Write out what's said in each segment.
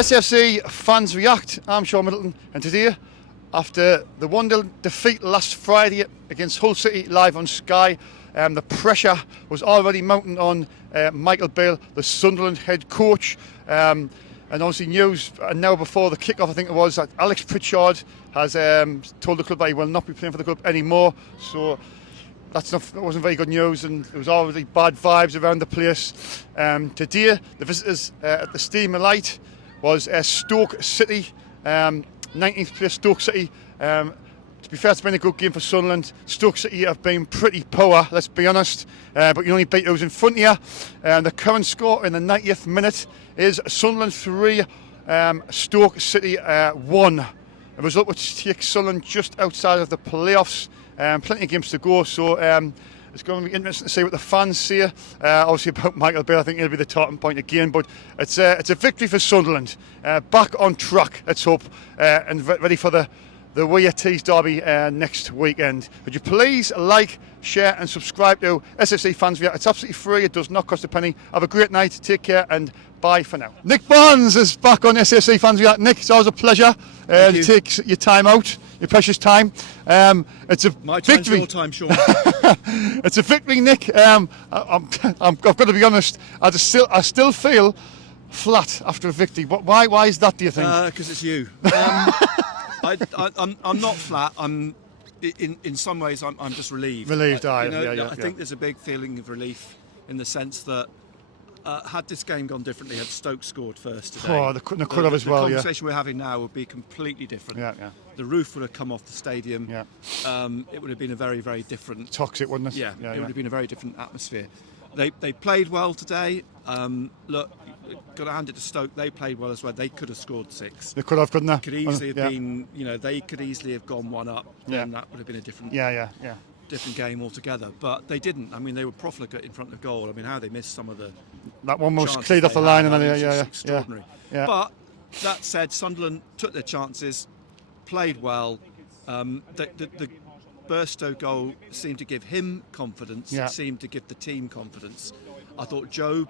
SFC Fans React. I'm Shaun Middleton, and today, after the 1-0 defeat last Friday against Hull City live on Sigh, the pressure was already mounting on Michael Beale, the Sunderland head coach. And obviously news now before the kick-off, I think it was, that Alex Pritchard has told the club that he will not be playing for the club anymore. So that wasn't very good news, and there was already bad vibes around the place. Today, the visitors at the Steamer Light was Stoke City, 19th place Stoke City. To be fair, it's been a good game for Sunderland. Stoke City have been pretty poor, let's be honest, but you only beat those in front of you. The current score in the 90th minute is Sunderland 3, Stoke City 1. A result which takes Sunderland just outside of the playoffs. Plenty of games to go, so it's going to be interesting to see what the fans say. Obviously about Michael Beale, I think he'll be the talking point again, but it's a victory for Sunderland. Back on track, let's hope, and ready for the Weir Tees derby next weekend. Would you please like, share and subscribe to SFC Fans React? It's absolutely free, it does not cost a penny. Have a great night, take care and bye for now. Nick Barnes is back on SFC Fans React. Nick, it's always a pleasure to take your time out, your precious time. It's a My victory. time's your time, Shaun. It's a victory, Nick. I've got to be honest, I still feel flat after a victory. Why is that, do you think? Because it's you. I'm not flat. I'm in some ways I'm just relieved. Relieved, I think there's a big feeling of relief in the sense that had this game gone differently, had Stoke scored first today, they could have as well. The conversation we're having now would be completely different. Yeah. The roof would have come off the stadium. Yeah. It would have been a very, very different. Toxic, wouldn't it? Yeah. It would have been a very different atmosphere. They played well today. Look, got to hand it to Stoke. They played well as well. They could have scored 6. They could have, couldn't they? Could easily have been. They could easily have gone 1 up. Then that would have been a different. Different game altogether, but they didn't. I mean, they were profligate in front of goal. I mean, how they missed some of the. That one was cleared off the line, and then extraordinary. Yeah. But that said, Sunderland took their chances, played well. The Burstow goal seemed to give him confidence. It seemed to give the team confidence. I thought Joe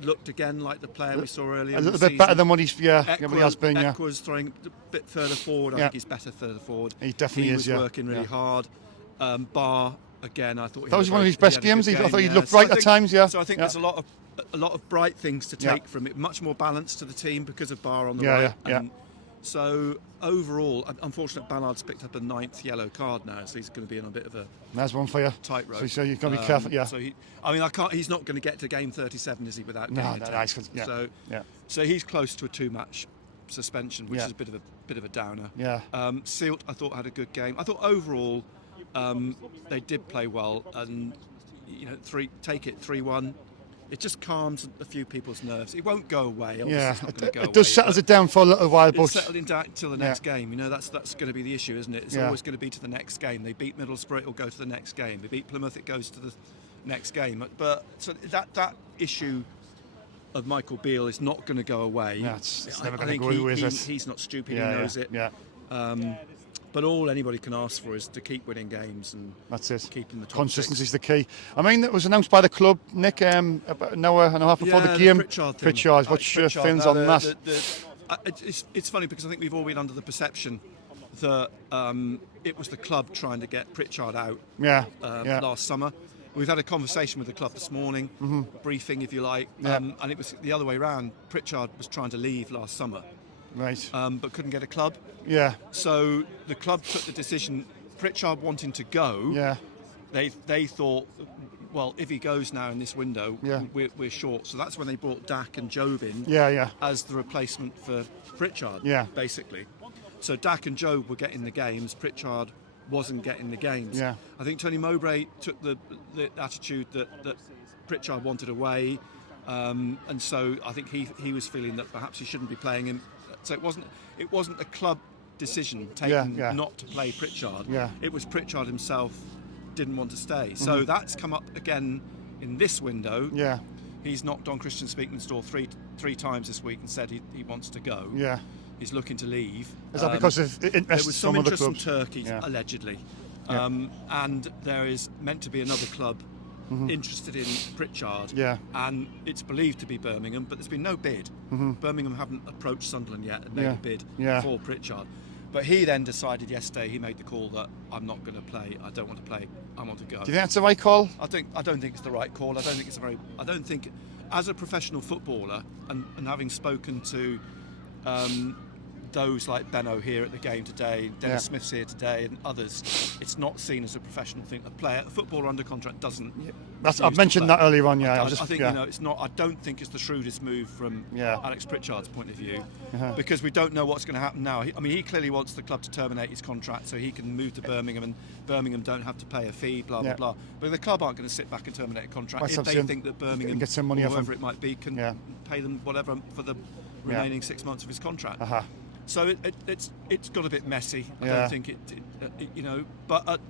looked again like the player we saw earlier. A little bit better than what he has been. Ekwa's throwing a bit further forward. I think he's better further forward. He definitely is. He was working really hard. Bar again. I thought that was one of his best games. I thought he looked bright at times. So I think there's a lot of bright things to take from it. Much more balance to the team because of Bar on the right. So overall, unfortunately, Ballard's picked up a 9th yellow card now, so he's going to be in a bit of a. There's one for you. Tightrope. So you've got to be careful. Yeah. So he's not going to get to game 37, is he? Without getting a 10. So he's close to a 2-match suspension, which is a bit of a downer. Sealt, I thought, had a good game. I thought overall. They did play well, and take it 3-1. It just calms a few people's nerves. It won't go away. It's not going to go away. It does settle it down for a little while, but it's settled down until the next game. That's going to be the issue, isn't it? It's always going to be to the next game. They beat Middlesbrough, it'll go to the next game. They beat Plymouth, it goes to the next game. But so that issue of Michael Beale is not going to go away. It's never going to go away. He's not stupid. He knows it. But all anybody can ask for is to keep winning games, and that's it. Keeping the top Consistency 6. is the key. I mean, it was announced by the club, Nick, about an hour and a half before the game. Pritchard. What's your feelings on that? It's funny because I think we've all been under the perception that it was the club trying to get Pritchard out last summer. We've had a conversation with the club this morning, briefing if you like, and it was the other way around. Pritchard was trying to leave last summer. Right. But couldn't get a club. Yeah. So the club took the decision, Pritchard wanting to go. Yeah. They thought, well, if he goes now in this window, we're short. So that's when they brought Dak and Job in as the replacement for Pritchard, basically. So Dak and Job were getting the games, Pritchard wasn't getting the games. Yeah. I think Tony Mowbray took the attitude that Pritchard wanted away. And so I think he was feeling that perhaps he shouldn't be playing him. So it wasn't a club decision taken not to play Pritchard. It was Pritchard himself didn't want to stay. So that's come up again in this window. He's knocked on Christian Speakman's door three times this week and said he wants to go. He's looking to leave. Is that because of interest? There was some interest from clubs? Turkey, allegedly. And there is meant to be another club interested in Pritchard. Yeah. And it's believed to be Birmingham, but there's been no bid. Birmingham haven't approached Sunderland yet and made a bid for Pritchard. But he then decided yesterday, he made the call that I'm not going to play. I don't want to play. I want to go. Do you think that's the right call? I don't think it's the right call. I don't think, as a professional footballer, and having spoken to those like Benno here at the game today, Dennis Smith's here today, and others, it's not seen as a professional thing. A footballer under contract doesn't. I've mentioned that earlier on. Yeah, I think it's not. I don't think it's the shrewdest move from Alex Pritchard's point of view, because we don't know what's going to happen now. He clearly wants the club to terminate his contract so he can move to Birmingham, and Birmingham don't have to pay a fee. Blah blah blah. But the club aren't going to sit back and terminate a contract if they think that Birmingham, get some money, or whoever it might be, can pay them whatever for the remaining 6 months of his contract. So it's got a bit messy. I don't think it but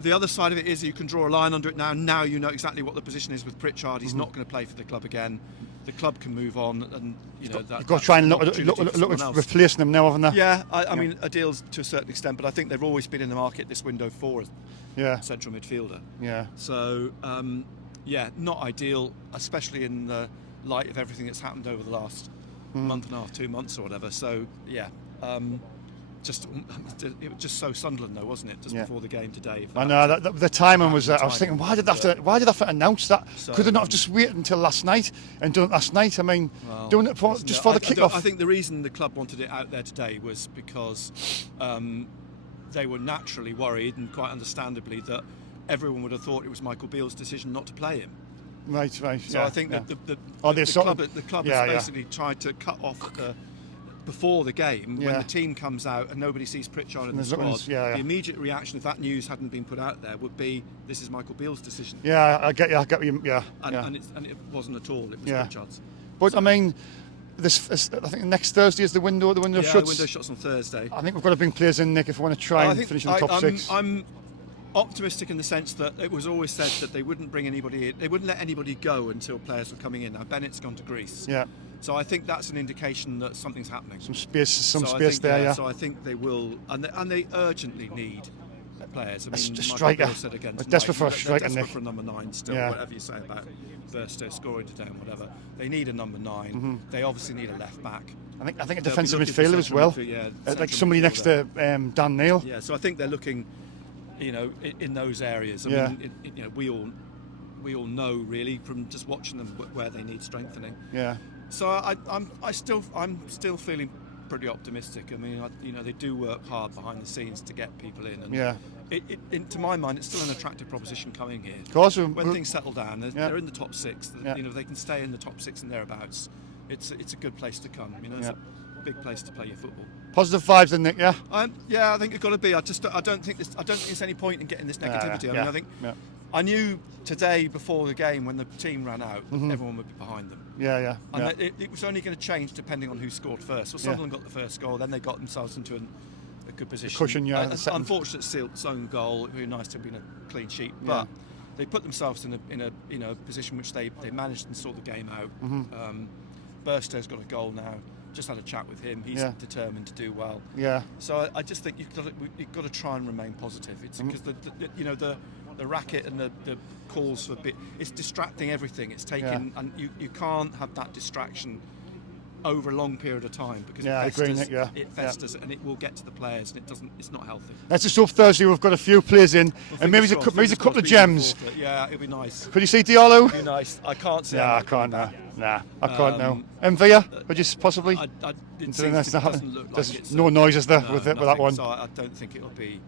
the other side of it is you can draw a line under it now. Now you know exactly what the position is with Pritchard. He's not going to play for the club again. The club can move on, and you've got to try and look at replacing them now, haven't they? Yeah, I mean a deal's to a certain extent, but I think they've always been in the market this window for a central midfielder. Yeah. So not ideal, especially in the light of everything that's happened over the last month and a half, 2 months or whatever. So it was just so Sunderland though, wasn't it? Just before the game today. I know the timing was. I was thinking, why did they have to announce that? So, could they not have just waited until last night and done it last night? I mean, doing it for the kick-off. I think the reason the club wanted it out there today was because they were naturally worried, and quite understandably, that everyone would have thought it was Michael Beale's decision not to play him. Right. So I think that the club has basically tried to cut off before the game, when the team comes out and nobody sees Pritchard in the squad. The immediate reaction, if that news hadn't been put out there, would be, this is Michael Beale's decision. Yeah, I get you. And it wasn't at all. It was Pritchard's. But I mean, I think next Thursday is the window. The window shuts. The window shuts on Thursday. I think we've got to bring players in, Nick, if we want to try and finish in the top six. I'm optimistic in the sense that it was always said that they wouldn't bring anybody in, they wouldn't let anybody go until players were coming in. Now Bennett's gone to Greece. Yeah. So I think that's an indication that something's happening. Some space there. So I think they will, and they urgently need players. I mean, a striker. Said again tonight, desperate for a striker, desperate Nick. for a number 9 still. Whatever you say about Burstow scoring today and whatever, they need a number 9. They obviously need a left back. I think a defensive midfielder as well, like somebody next to Dan Neil. Yeah. So I think they're looking, in those areas. I mean, we all know really from just watching them where they need strengthening. Yeah. So I'm still feeling pretty optimistic. I mean, they do work hard behind the scenes to get people in. And to my mind, it's still an attractive proposition coming here. Of course. When things settle down, they're in the top 6. They can stay in the top 6 and thereabouts. It's a good place to come. It's a big place to play your football. Positive vibes, then, Nick. Yeah. I think it's got to be. I don't think there's any point in getting this negativity. I think. I knew today before the game when the team ran out, everyone would be behind them. And it was only going to change depending on who scored first. Well, Sunderland got the first goal, then they got themselves into a good position. Cushion, unfortunate Silk's own goal. It would be nice to have been a clean sheet, but they put themselves in a position which they managed and saw the game out. Burstow's got a goal now. Just had a chat with him. He's determined to do well. Yeah. So I just think you've got to try and remain positive. It's because the racket and the calls for it's distracting everything. It's taking and you can't have that distraction over a long period of time because it festers and it will get to the players and it's not healthy. Let's just hope Thursday we've got a few players in and maybe a couple of gems. Yeah, it'd be nice. Could you see Diallo? It'd be nice. I can't see. Yeah, I can't now. Nah, I can't now. Mvia, would you possibly? It doesn't look like it's no noises there with that one. So I don't think it'll be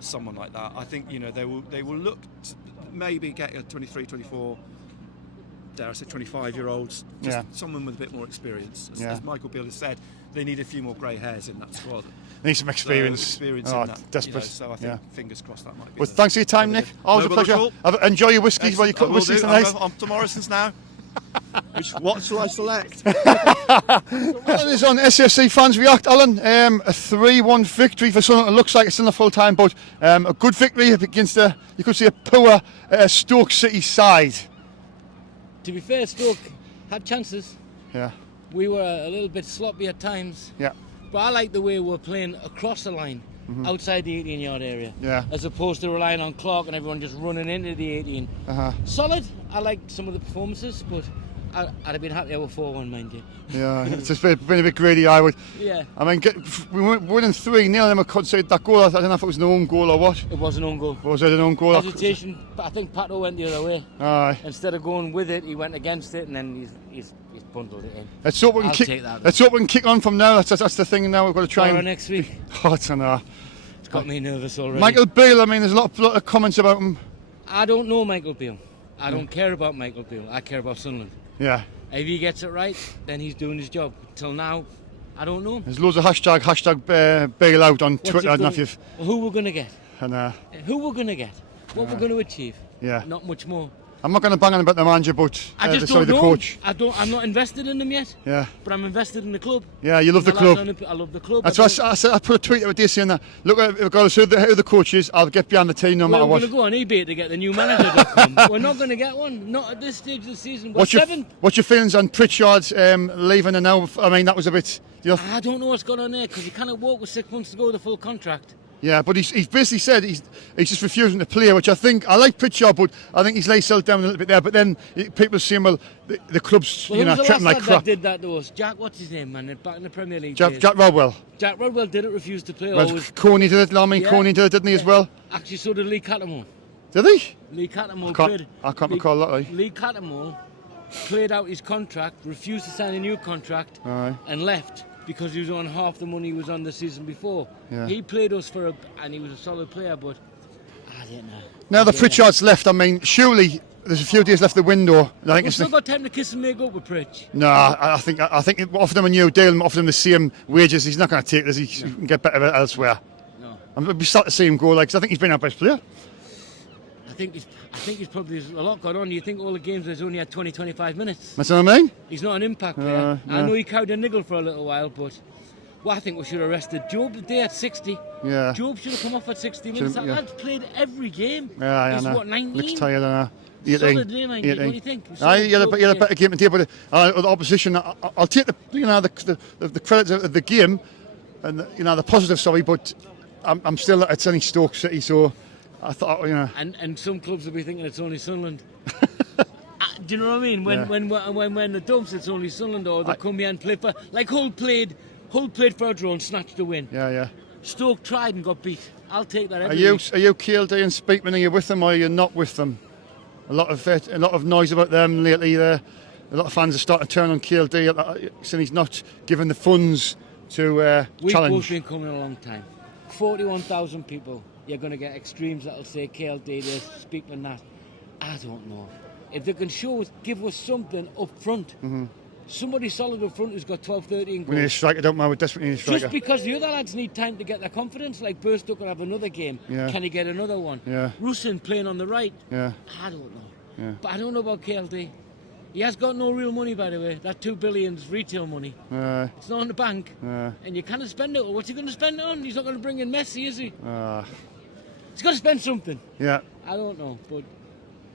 someone like that. I think they will look to maybe get a 23, 24. Dare I say 25-year-olds, just someone with a bit more experience. As Michael Beale has said, they need a few more grey hairs in that squad. They need some experience. In that, desperate. So I think fingers crossed that might be. Well, thanks for your time, Nick. Always a pleasure. Enjoy your whiskies while you cook whiskies tonight. I'm to Morrison's now. What shall I select? Alan is on SFC Fans React. Alan, a 3-1 victory for Sunderland. It looks like it's in the full time, but a good victory against you could see a poor Stoke City side. To be fair, Stoke had chances. Yeah. We were a little bit sloppy at times. Yeah. But I like the way we're playing across the line. outside the 18-yard area. Yeah. As opposed to relying on Clark and everyone just running into the 18. Solid. I like some of the performances, but I'd have been happier with 4-1, mind you. Yeah, it's just been a bit greedy. I would. Yeah. I mean, we were winning 3-0, and we conceded that goal. I don't know if it was an own goal or what. It was an own goal. Was it an own goal? Hesitation. I think Pato went the other way. Aye. Instead of going with it, he went against it, and then he's bundled it in. Let's hope we can kick. Let's hope we can kick on from now. That's the thing. Now we've got to try and next week. Oh, I don't know. It's got me nervous already. Michael Beale. I mean, there's a lot of comments about him. I don't know Michael Beale. I don't care about Michael Beale. I care about Sunderland. Yeah. If he gets it right, then he's doing his job. Till now, I don't know. There's loads of hashtag Beale out on Twitter. I don't know if you've. Who we're gonna get? And who we're gonna get? What we're gonna achieve? Yeah. Not much more. I'm not going to bang on about the manager, but I just don't know. the coach. I'm not invested in them yet. Yeah. But I'm invested in the club. Yeah, you love the club. I love the club. That's why I said. I put a tweet out this saying that. Look, regardless who the coach is, I'll get behind the team no matter what. We're going to go on eBay to get the new manager. We're not going to get one. Not at this stage of the season. What's your feelings on Pritchard leaving and now? I mean, that was a bit. I don't know what's going on there because he can't walk with 6 months to go the full contract. Yeah, but he's basically said he's just refusing to play, which I like Pritchard, but I think he's laid himself down a little bit there. But then people saying, well, the club's treating him like crap. That did that to us? Jack, what's his name, man? Back in the Premier League. Jack Rodwell. Jack Rodwell did it, refused to play. Well, Coney did it. Coney did it, didn't he, as well? Actually, so did Lee Cattermole. Did he? Lee Cattermole played. I can't recall that. Lee Cattermole played out his contract, refused to sign a new contract, and left. Because he was on half the money he was on the season before. Yeah. He played us and he was a solid player, but I didn't know. Now that Pritchard's left, I mean, surely there's a few days left the window. We've still got time to kiss and make up with Pritch. No, I think offer them a new deal and offer them the same wages. He's not going to take this. He can get better elsewhere. No. I'm start to see him go because I think he's been our best player. I think he's probably a lot got on. You think all the games he's only had 20-25 minutes. That's what I mean? He's not an impact player. I know he carried a niggle for a little while, but I think we should have rested Job the day at 60. Yeah. Job should have come off at 60 minutes. That lad's played every game. Yeah, He's I know. what, 19? Looks tired, I know. Solid game, don't you think? You had a better game today, but the opposition. I'll take the credit of the game and the positive. Sorry, but I'm still. It's only Stoke City, so I thought And some clubs will be thinking it's only Sunderland. Do you know what I mean? When the dumps, it's only Sunderland, or they come here and play for like Hull played for a draw and snatched the win. Yeah. Stoke tried and got beat. I'll take that. Are you KLD and Speakman? Are you with them or are you not with them? A lot of noise about them lately. A lot of fans are starting to turn on KLD, saying he's not given the funds to We've challenge. We've both been coming a long time. 41,000 people. You're going to get extremes that'll say KLD this, Speakman that. I don't know. If they can give us something up front. Somebody solid up front who's got 12, 13 goals. We need a striker, don't we? We desperately need a striker. Just because the other lads need time to get their confidence, like Burstow can have another game. Yeah. Can he get another one? Yeah. Rusin playing on the right. Yeah. I don't know. Yeah. But I don't know about KLD. He has got no real money, by the way. That 2 billion's retail money. It's not in the bank. And you can't spend it. What's he going to spend it on? He's not going to bring in Messi, is he? He's got to spend something. Yeah. I don't know, but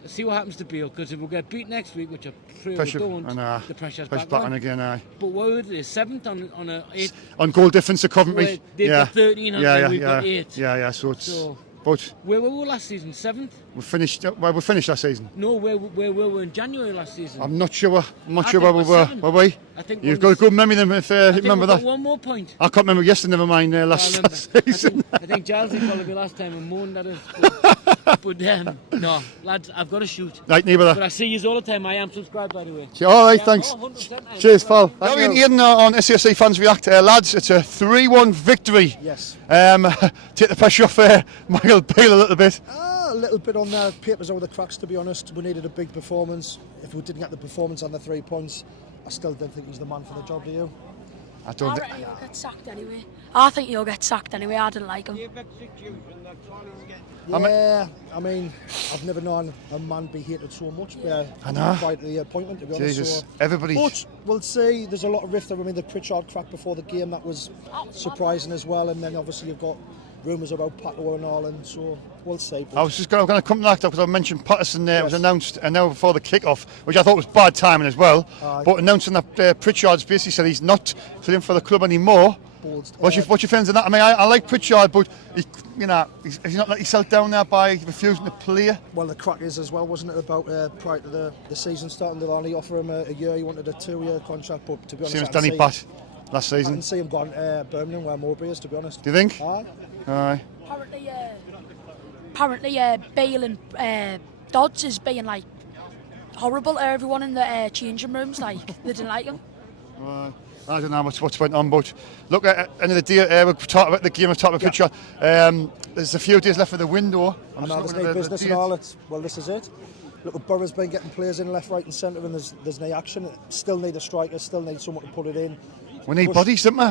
let's see what happens to Beale, because if we get beat next week, which I pray we don't, the pressure's back on again. But what were they? 7th on a 8th? On goal difference to Coventry. They've got 13, we've got 8. Yeah, so it's... But where were we last season? 7th? We finished last season. No, where were we in January last season? I'm not sure where we were. Were we? I think you've got a good memory then if remember that. One more point. I can't remember yesterday, never mind last season. I think Giles followed me last time and moaned at us. But no, lads, I've got to shoot. Right, neither. But I see you all the time. I am subscribed, by the way. All right, thanks. Cheers, pal. Gary and Ian on SCFC Fans React. Lads, it's a 3-1 victory. Yes. Take the pressure off Michael Beale a little bit. A little bit on the papers over the cracks, to be honest. We needed a big performance. If we didn't get the performance on the 3 points, I still don't think he's the man for the job, do you? I don't think he'll get sacked anyway. I think he'll get sacked anyway. I didn't like him. Yeah, I mean, I've never known a man be hated so much. I know. Quite the appointment, to be honest. Jesus, so, everybody. But we'll see. There's a lot of rift. I mean, the Pritchard crack before the game, that was surprising as well. And then obviously you've got rumours about Pato and all, and so we'll see. But I was just going to come back to that because I mentioned Patterson there. It was announced an hour before the kick-off, which I thought was bad timing as well. But announcing that Pritchard's basically said he's not playing for the club anymore. balls. What's your feelings on that? I mean, I like Pritchard, but he's not let himself down there by refusing to play. Well, the crack is as well, wasn't it, about prior to the season starting, they'll only offer him a year. He wanted a 2-year contract, but to be honest, Same as Danny Bat last I season. didn't see him gone Birmingham where Mowbray is, to be honest. Do you think? Aye. Apparently, Bale and Dodds is being like horrible to everyone in the changing rooms. Like they didn't like him. I don't know what's went on, but look, at the end of the day, we've talked about the game, we've talked about Pritchard. There's a few days left for the window. And now there's no business and all. Well, this is it. Look, Borough's been getting players in left, right and centre, and there's no action. Still need a striker, still need someone to put it in. We need bodies, don't we?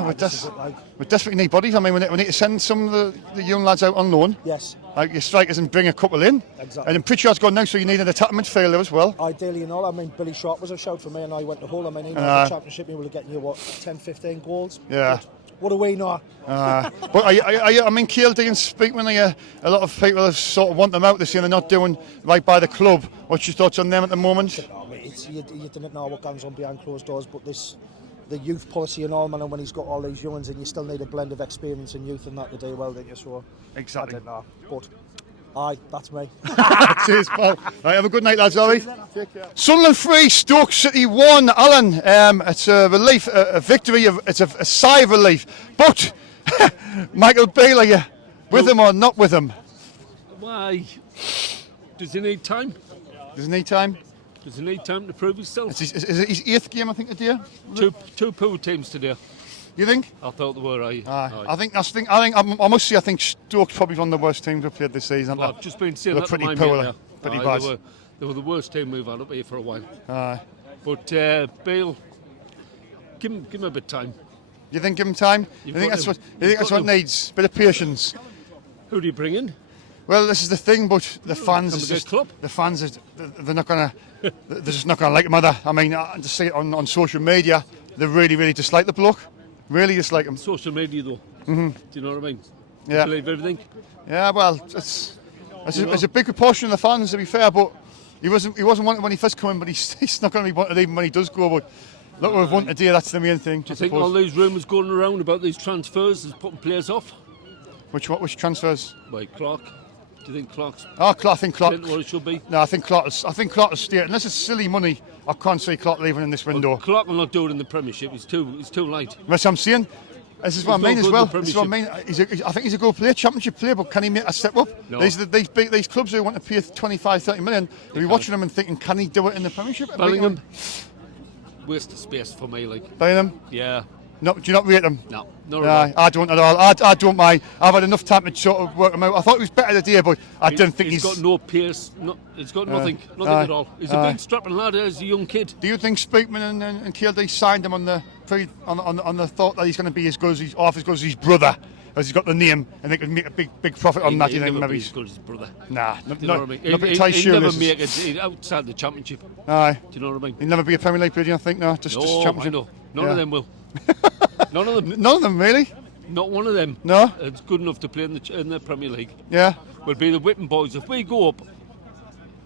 We desperately need bodies. I mean, we need to send some of the young lads out on loan. Yes. Like your strikers and bring a couple in. Exactly. And then Pritchard's gone now, so you need an attacking midfielder as well. Ideally and all. I mean, Billy Sharp was a shout for me and I went to Hull. I mean, he knows the Championship, he will get you, 10, 15 goals? Yeah. But what do we know? But I mean, KLD and Speakman, a lot of people have sort of want them out this year. They're not doing right by the club. What's your thoughts on them at the moment? You didn't know what goes on behind closed doors, but the youth policy and all, man, and when he's got all these young ones, and you still need a blend of experience and youth and that to do well, don't you? So exactly. I don't know, but aye, that's me. Cheers, pal. Right, have a good night, lads. Sunderland 3, Stoke City 1. Alan, it's a relief, a victory. It's a sigh of relief. But Michael Beale, are you with him or not with him? Why? Does he need time? Does he need time? Does he need time to prove himself? Is it his 8th game, I think, today? Two poor teams today. You think? I thought they were. I must say, I think Stoke's probably one of the worst teams we've played this season. Well, I've just been saying they're that pretty to my poor, mate pretty there. bad. They were the worst team we've had up here for a while. But Bale, give him a bit of time. You think give him time? You think that's what needs? A bit of patience. Who do you bring in? Well, this is the thing, but the fans they're not gonna they're just not gonna like him, are they? I mean, I just see it on social media. They really dislike the bloke. Really dislike him. Social media, though. Mm-hmm. Do you know what I mean? Yeah. Believe everything. Yeah, well, it's a big proportion of the fans, to be fair, but he wasn't wanted when he first came in, but he's not going to be wanted even when he does go. But look, we've wanted to do. That's the main thing. Do you think all these rumours going around about these transfers is putting players off? Which transfers? Like Clark. Do you think Clark's? I think Clark. What it should be? No, I think Clark will stay. Unless it's silly money, I can't see Clark leaving in this window. Well, Clark will not do it in the Premiership. It's too late. That's what I'm saying. This is what I mean as well. This is what I mean. I think he's a good player, Championship player, but can he make a step up? No. These clubs who want to pay 25, 30 million, you'll be watching them and thinking, can he do it in the Premiership? Bellingham, waste of space for me, like. Bellingham? Yeah. No, do you not rate him? No, not at all. I don't at all. I don't mind. I've had enough time to sort of work him out. I thought he was better today, but I didn't think he's got no pace. He's got nothing at all. He's a big strapping lad as a young kid. Do you think Speakman and KLD signed him on the thought that he's going to be as good as his brother, as he's got the name, and they could make a big profit on that? He'll you think never maybe be as good as his brother. Nah, do you know what I mean? He'll never make it outside the Championship. Aye. Do you know what I mean? He'll never be a Premier League player, do you think? No, just Championship. I know. None of them will. None of them. None of them, really? Not one of them. No? It's good enough to play in the Premier League. Yeah. We'll be the Whipping Boys. If we go up,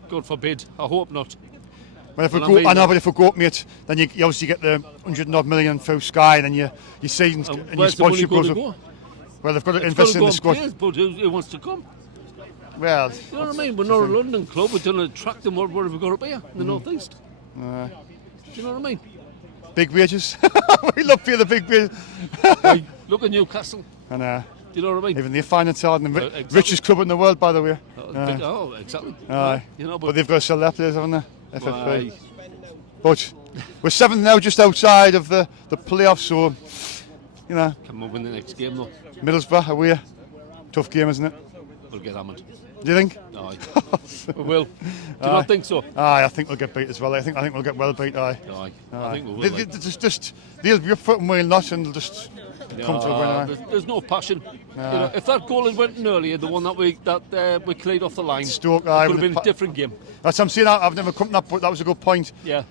God forbid, I hope not. Well, but if we go up, mate, then you obviously get the 100-odd million through Sky, and then your seasons and your sponsorship goes up. Well, they've got to invest in the squad. Players, but who wants to come? Well, you know what I mean? We're not a London club. We're going to attract them where have we got up here in the North East. Do you know what I mean? Big wages. We love paying the big wages. Hey, look at Newcastle. And do you know what I mean? Even they're finance hard, and the exactly. richest club in the world, by the way. Exactly. You know, but they've got to sell their players, haven't they? FFP. But we're 7th now, just outside of the playoffs, so you know. Can we win the next game though? Middlesbrough away. Tough game, isn't it? We'll get hammered. Do you think? Aye. We will. Do you not think so? Aye, I think we'll get beat as well. I think we'll get well beat. Aye. I think we will. They'll be up for it and we'll not, and they'll just come to a win. There's no passion. You know, if that goal had went in earlier, the one that we cleared off the line, Stoke, it could have been a different game. That's what I'm saying. I've never come to that, but that was a good point. Yeah.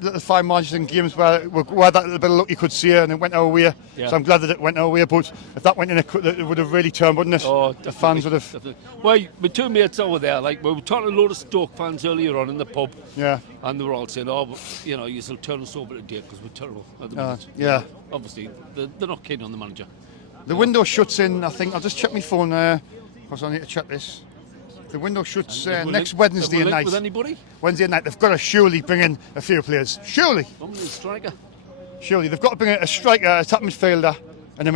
Little fine margins in games where that little bit of luck you could see, and it went our way. Yeah. So I'm glad that it went our way. But if that went in, it would have really turned, wouldn't it? Oh, the fans would have. Definitely. Why my two mates over there, like we were talking to a load of Stoke fans earlier on in the pub, Yeah. and they were all saying, "Oh, but, you know, you still turn us over today because we're terrible at the minute." Yeah. Obviously, they're not keen on the manager. The window shuts in, I think. I'll just check my phone because I need to check this. The window shuts next Wednesday night. With anybody? Wednesday night. They've got to surely bring in a few players. Surely. Somebody, a striker. Surely. They've got to bring in a striker, a top midfielder, and a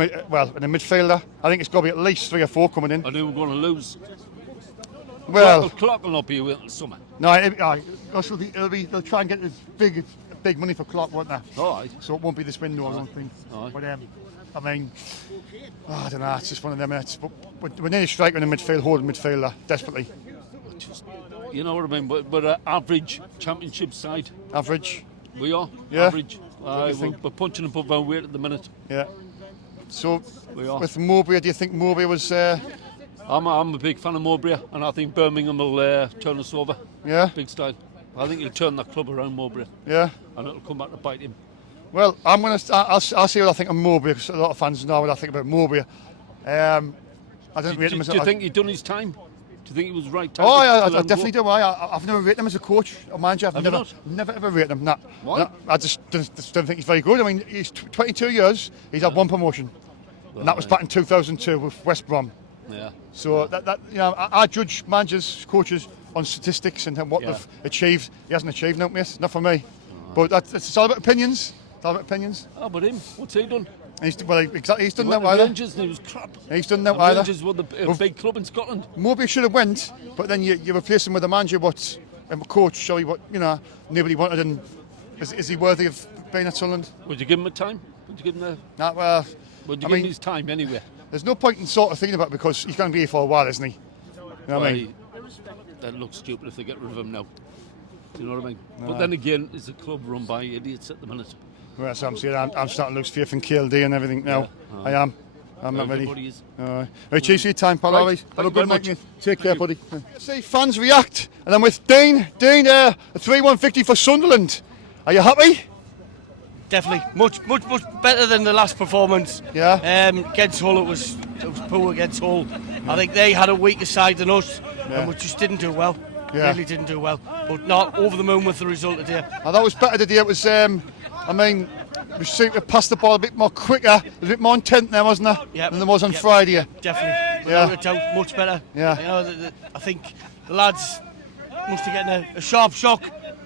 midfielder. I think it's got to be at least 3 or 4 coming in. I knew we were going to lose. Well, Clark will not be here until summer. no, they'll try and get as big money for Clark, won't they? All right. So it won't be this window, I don't think. Aye. But I mean, I don't know. It's just one of them. But we need a striker in the midfield, holding midfielder desperately. You know what I mean? But an average championship side. Average. We are. Yeah. Average. We're punching above our weight at the minute. Yeah. So We are. with Mowbray, do you think Mowbray was? I'm a big fan of Mowbray, and I think Birmingham will turn us over. Yeah. Big style. I think he'll turn that club around, Mowbray, Yeah. and it'll come back to bite him. Well, I'll say what I think of Mowbray, because a lot of fans know what I think about Mowbray. I don't rate him as. Do you think he'd done his time? Do you think it was right time? Oh, to I let him definitely go? do. I've never rated him as a coach or manager. Have you not? Never ever rated him. Nah. Why? No, I just don't think he's very good. I mean, he's 22 years. He's had one promotion, and that was back in 2002 with West Brom. Yeah. So that I judge managers, coaches on statistics and what they've achieved. He hasn't achieved, no, mate. Not for me. But it's all about opinions. It's all about opinions. Oh, but him, what's he done? He's done that He went to either. Rangers and he was crap. He's done that And either. Rangers were a big club in Scotland. Mowbray should have went, but then you replace him with a manager, a coach, sorry, what nobody wanted. And is he worthy of being at Sunderland? Would you give him a time? Would you give him Nah, well, Would you give him his time anyway? there's no point in sort of thinking about it because he's going to be here for a while, isn't he? You know what I mean? That looks stupid if they get rid of him now. Do you know what I mean? But then again, it's a club run by idiots at the minute. Well, that's what I'm saying. I'm starting to lose faith in KLD and everything now. Yeah. I am. I'm not ready. Everybody is. Right, cheers for your time, pal. Right. Always. Thank Have a you very good night, much. mate. Take care, Thank buddy. See, fans react, and I'm with Dean. Dean, a 3-1 for Sunderland. Are you happy? Definitely, much better than the last performance. Yeah. Against Hull, it was poor against Hull. I think they had a weaker side than us, Yeah. and we just didn't do well. Yeah. Really didn't do well. But not over the moon with the result today. I thought it was better today. It was, we seemed to pass the ball a bit more quicker, a bit more intent there, wasn't there? Yep. Than there was on Yep. Friday. Definitely, Yeah. without a doubt, much better. Yeah. You know, I think the lads must have getting a sharp shock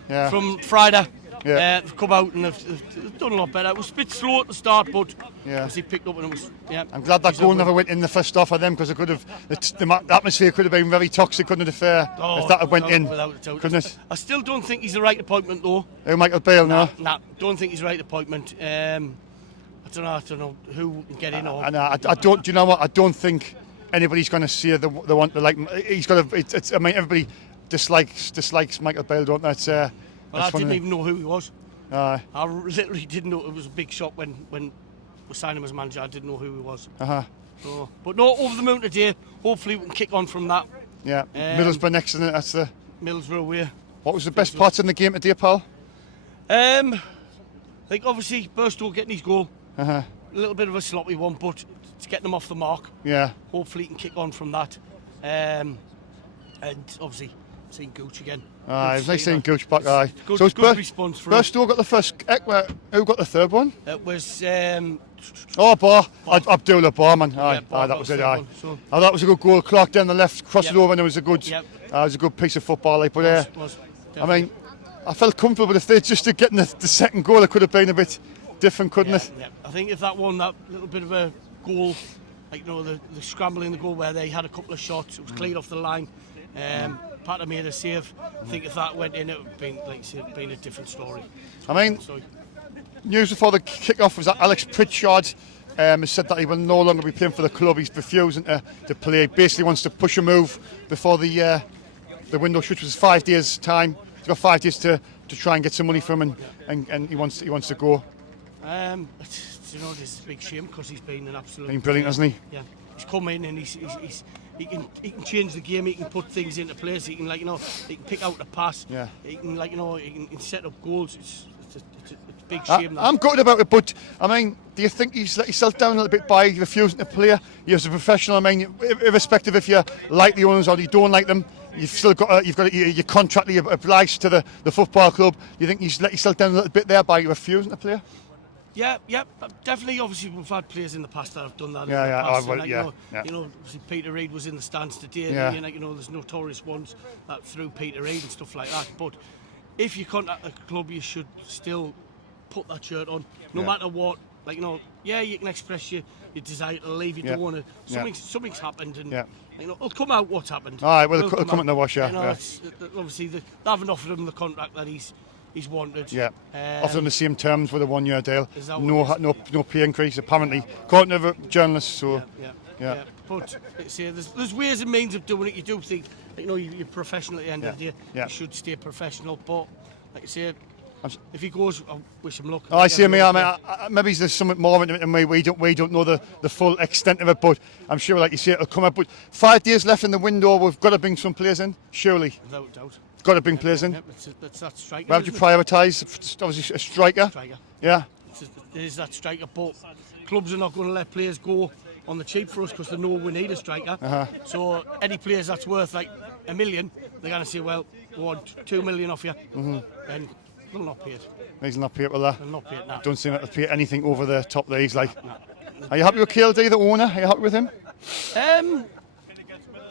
Yeah. from Friday. Yeah. They've come out and they've done a lot better. It was a bit slow at the start, but Yeah. obviously picked up and it was. Yeah. I'm glad that It's a goal win. never went in the first half of them because it could have the atmosphere could have been very toxic, couldn't it? If that had went in, without a doubt. couldn't it? I still don't think he's the right appointment though. Oh, Michael Bale, no. Nah, don't think he's the right appointment. I don't know who can get in or. And I don't. Do you know what? I don't think anybody's going to see the one like. He's got to. I mean, everybody dislikes Michael Bale, don't they? Well, I didn't even know who he was. Aye. I literally didn't know. It was a big shock when we signed him as manager. I didn't know who he was. So, but no, over the moon today. Hopefully we can kick on from that. Yeah. Middlesbrough next, isn't it? That's the. Middlesbrough way. What was the best parts in the game today, pal? I think obviously Burstow getting his goal. Uh-huh. A little bit of a sloppy one, but it's getting him off the mark. Yeah. Hopefully he can kick on from that. And obviously seeing Gooch again. Aye, it was nice seeing that. Gooch back. Aye. Good, So it's good response for him. Burstow got the first. Who got the third one? It was Oh, Bar. Abdullah Barman. Aye, Yeah, Bar that got was the it. third Aye. one, so- Oh, that was a good goal. Clark down the left, crossed Yep. it over, and it was a good. Yep. It was a good piece of football. Like, but was I mean, I felt comfortable, but if they just getting the second goal, it could have been a bit different, couldn't it? Yeah. I think if that little bit of a goal, like the scramble in the goal where they had a couple of shots, it was cleared off the line. Patter made a save. I think if that went in, it would have been, like I said, been a different story. I mean, So, news before the kick-off was that Alex Pritchard has said that he will no longer be playing for the club. He's refusing to play. He basically wants to push a move before the window shuts, which is 5 days' time. He's got 5 days to try and get some money from him, and he wants to go. it's a big shame because he's been an absolute. Been brilliant, hasn't he? Yeah, he's come in and he can change the game. He can put things into place. He can he can pick out a pass. Yeah. He can he can set up goals. It's big shame. I'm gutted about it, but I mean, do you think he's let himself down a little bit by refusing to play? He as a professional, I mean, irrespective if you like the owners or you don't like them, you've still got you're contractually obliged to the football club. Do you think he's let himself down a little bit there by refusing to play? Yeah, definitely. Obviously, we've had players in the past that have done that. You know, obviously Peter Reid was in the stands today. Yeah. You know, there's notorious ones that threw Peter Reid and stuff like that. But if you contact the club, you should still put that shirt on, no matter what. Like, you know, you can express your desire to leave. You don't want to. Something's happened, and you know, it'll come out what's happened. All right, well, it'll come out in the wash. You know, obviously they haven't offered him the contract that he's wanted. Yeah, offered him the same terms with a 1 year deal. No pay increase apparently, according to the journalists. So yeah. But there's ways and means of doing it. You do think, you know, you're professional at the end of the day. Yeah. You should stay professional. But like I say, if he goes, I wish him luck. I see. Maybe there's something more in it, and we don't know the full extent of it. But I'm sure, like you say, it'll come up. But 5 days left in the window. We've got to bring some players in, surely. Without doubt. Got to bring players in. It's that striker. Where would you prioritise? Obviously, a striker. Yeah. It is that striker, but clubs are not going to let players go on the cheap for us because they know we need a striker. So any players that's worth like $1 million, they're going to say, well, we want $2 million off you, and they'll not pay it. He's not pay it with that. They'll not pay it now. Don't seem to pay anything over the top there. He's like, Are you happy with KLD, the owner? Are you happy with him?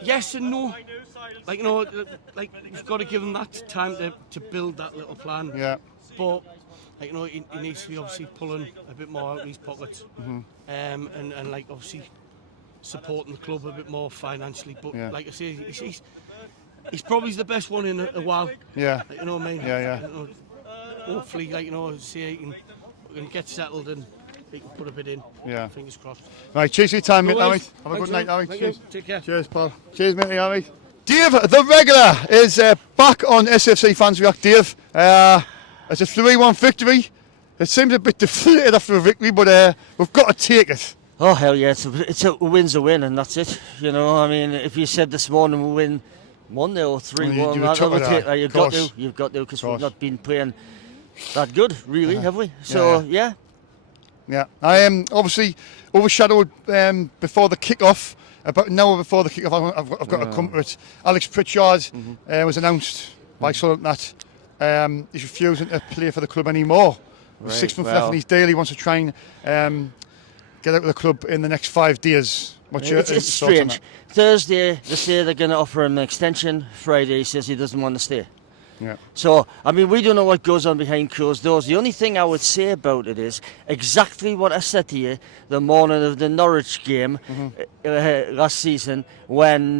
Yes and no. Like, you know, like you've got to give him that time to build that little plan. Yeah. But like, you know, he needs to be obviously pulling a bit more out of his pockets, and like obviously supporting the club a bit more financially. But like I say, he's probably the best one in a while. Yeah. Like, you know what I mean? Yeah. You know, hopefully, like, you know, say he can get settled and he can put a bit in. Yeah. Fingers crossed. Right, cheers for your time, mate. No worries. Have a good Thanks, night, mate. Cheers. Take care. Cheers, pal. Cheers, mate. Mate. Dave, the regular, is back on SFC Fans React. Dave, it's a 3-1 victory. It seems a bit deflated after a victory, but we've got to take it. Oh hell yeah! It's a win's a win, and that's it. You know, I mean, if you said this morning we win 1-0 or 3-1, you've got to, because we've not been playing that good, really, have we? So yeah. I am obviously overshadowed before the kick-off. About an hour before the kick-off, I've got to come to it. Alex Pritchard was announced by Sunderland that he's refusing to play for the club anymore. With 6 months left in his deal, he wants to try and get out of the club in the next 5 days. It's strange. Thursday, they say they're going to offer him an extension. Friday, he says he doesn't want to stay. Yeah. So, I mean, we don't know what goes on behind closed doors. The only thing I would say about it is exactly what I said to you the morning of the Norwich game last season when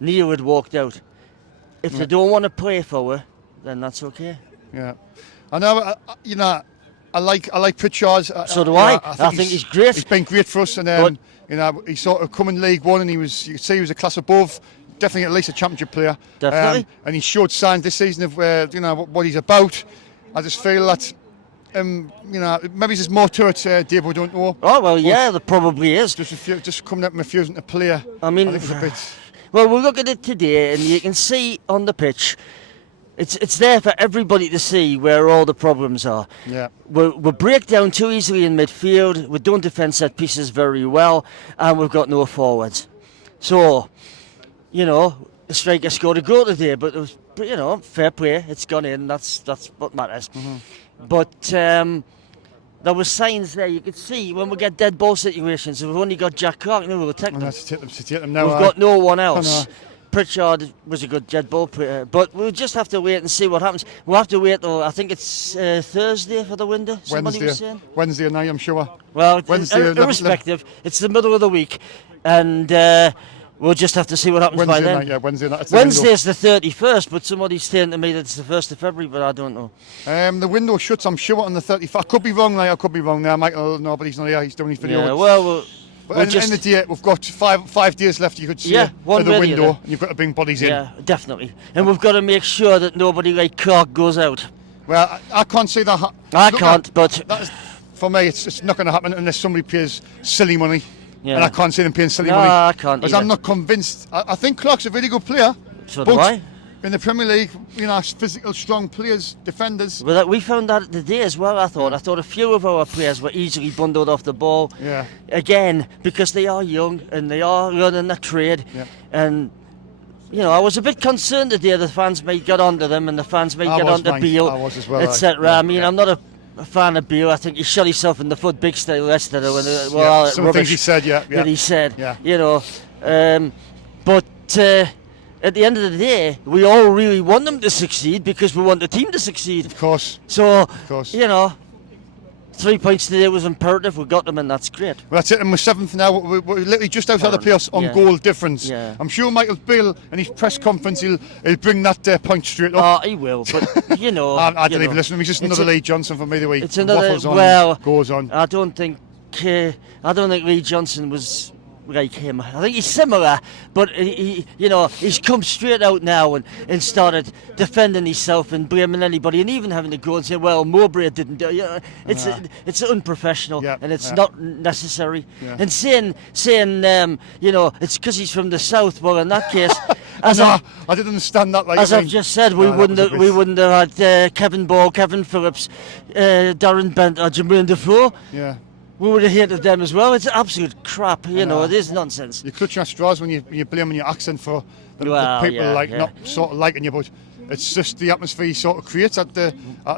Neil had walked out. If they don't want to play for her, then that's okay. Yeah. I know, I like Pritchard. So do I. I think he's great. He's been great for us, and he sort of come in League One, and you could say he was a class above. Definitely at least a championship player. Definitely. And he showed signs this season of what he's about. I just feel that maybe there's more to it, Dave, we don't know. Oh well, yeah, there probably is. Just coming up and refusing to play. I mean, I think it's a bit. Well, we'll look at it today, and you can see on the pitch. It's there for everybody to see where all the problems are. Yeah. We break down too easily in midfield. We don't defend set pieces very well, and we've got no forwards. So, you know, the striker scored a goal today, but it was, fair play. It's gone in. That's what matters. But there were signs there. You could see when we get dead ball situations. We've only got Jack Clark. We'll take them. To take them now. We've got no one else. Pritchard was a good dead ball player, but we'll just have to wait and see what happens. We'll have to wait till I think it's Thursday for the window. Somebody was saying Wednesday night, I'm sure. Well, irrespective, it's the middle of the week, and we'll just have to see what happens Wednesday by then. Night, yeah, Wednesday night. Wednesday's the 31st, but somebody's saying to me that it's the 1st of February, but I don't know. The window shuts, I'm sure, on the 31st. I could be wrong now. Michael, no, but he's not here. He's doing his video. Yeah, well, but at the end of the day, we've got five days left, you could see, at the window, and you've got to bring bodies in. Yeah, definitely. And we've got to make sure that nobody like Clark goes out. Well, I can't say that. I can't, but for me, it's not going to happen unless somebody pays silly money. Yeah. And I can't see them paying silly money. No, I can't. Because I'm not convinced. I think Clark's a really good player. So do I. in the Premier League, you know, physical, strong players, defenders. Well, we found that today as well, I thought. I thought a few of our players were easily bundled off the ball. Yeah. Again, because they are young and they are learning their trade. Yeah. And, you know, I was a bit concerned today the fans may get onto them and the fans may get onto Beale, I was as well, etc. yeah, I mean, yeah. I'm not a fan of Beale. I think he shot himself in the foot big style yesterday when some things he said, that he said, yeah. you know. But at the end of the day, we all really want them to succeed because we want the team to succeed. Of course. So, Of course. you know, 3 points today was imperative. We got them, and that's great. Well, that's it, and we're 7th now. We're literally just outside the playoffs on Yeah. goal difference. Yeah. I'm sure Michael Beale in his press conference he'll bring that point straight up. Oh, he will, but you know, I don't even listen to him. He's just another Lee Johnson for me the way it's he another. waffles on Well, and goes on. I don't think Lee Johnson was like him. I think he's similar, but he you know, he's come straight out now and started defending himself and blaming anybody, and even having to go and say, "Well, Mowbray didn't do." You know, it's unprofessional, Yeah, and it's yeah. not necessary. Yeah. And saying you know, it's because he's from the south. Well, in that case, I didn't understand that. Like, as I've just said, we wouldn't have had Kevin Ball, Kevin Phillips, Darren Bent, or Jermaine Defoe. Yeah. We would have hated them as well. It's absolute crap, you know. It is nonsense. You're clutching at straws when you're blaming your accent for the people not sort of liking you, but it's just the atmosphere he sort of creates at the,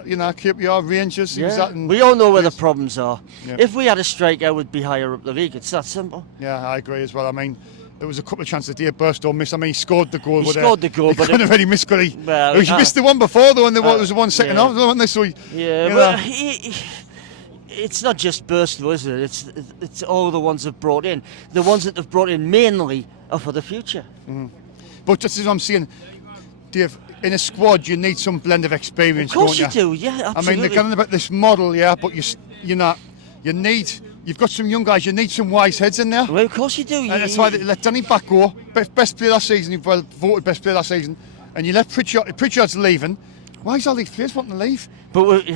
you know, QPR, Rangers. He was at and We all know where the problems are. Yeah. If we had a striker, we'd be higher up the league. It's that simple. Yeah, I agree as well. I mean, there was a couple of chances there. Burstow missed. I mean, he scored the goal. He scored the goal, he but couldn't have really missed. Could he? Well, he missed the one before though, and there was the one second yeah. off, wasn't there? So it's not just Burstow, is it? It's all the ones they've brought in. The ones that they've brought in mainly are for the future. But just as I'm saying, Dave, in a squad you need some blend of experience. Of course don't you do, yeah, absolutely. I mean, they're going about this model, yeah, but you've got some young guys. You need some wise heads in there. Well, of course you do. And that's why they let Danny Back go, best player last season. You've voted best player last season, and you let Pritchard's leaving. Why is all these players wanting to leave? But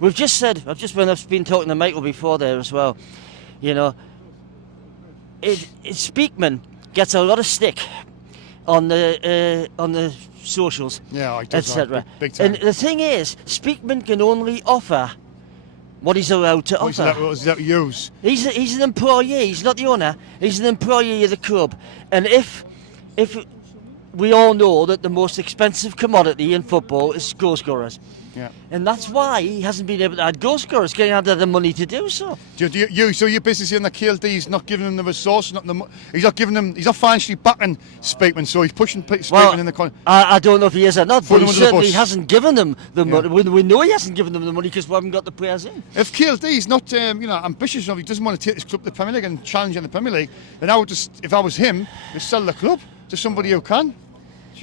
we've just said. I've been talking to Michael before there as well. You know, Speakman gets a lot of stick on the socials, etc. Big time. And the thing is, Speakman can only offer what he's allowed to offer. He's allowed to use. He's an employee. He's not the owner. He's an employee of the club. And if we all know that the most expensive commodity in football is goal scorers. Yeah. And that's why he hasn't been able to add goal scorers, getting out of the money to do so. So you're basically saying that KLD's not giving them the resource, he's not financially backing Speakman, so he's pushing Speakman in the corner. I don't know if he is or not, but he certainly bus. hasn't given them the money. We know he hasn't given them the money because we haven't got the players in. If KLD's not ambitious enough, he doesn't want to take his club to the Premier League and challenge in the Premier League, then I would just, if I was him, just sell the club to somebody who can.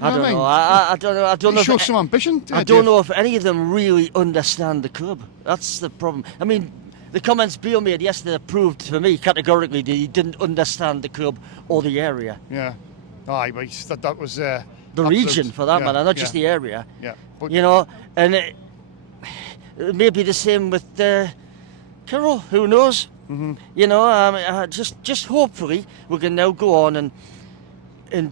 I don't know. I don't know. Show some ambition. I don't know if any of them really understand the club. That's the problem. I mean, the comments Beale made yesterday proved for me categorically that he didn't understand the club or the area. Yeah. Aye, but that was the region for that matter, not just the area. Yeah. But you know, and it may be the same with Carroll. Who knows? Mm-hmm. You know, just hopefully we can now go on and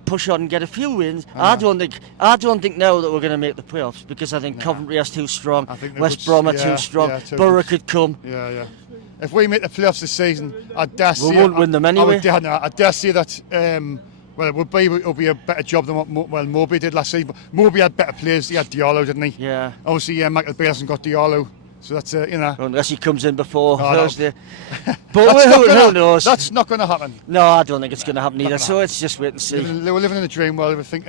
push on and get a few wins. I don't think now that we're going to make the playoffs because I think Coventry is too strong. I think West Brom are too strong. Borough could come. Yeah. If we make the playoffs this season, I dare say we won't win them anyway. I dare say that. Well, it'll be a better job than what Moby did last season. But Moby had better players. He had Diallo, didn't he? Yeah. Obviously, Michael Beale hasn't got Diallo. So that's unless he comes in before Thursday. No. But who knows? That's not going to happen. No, I don't think it's going to happen either. So let's just wait and see. We're living in a dream world. We think,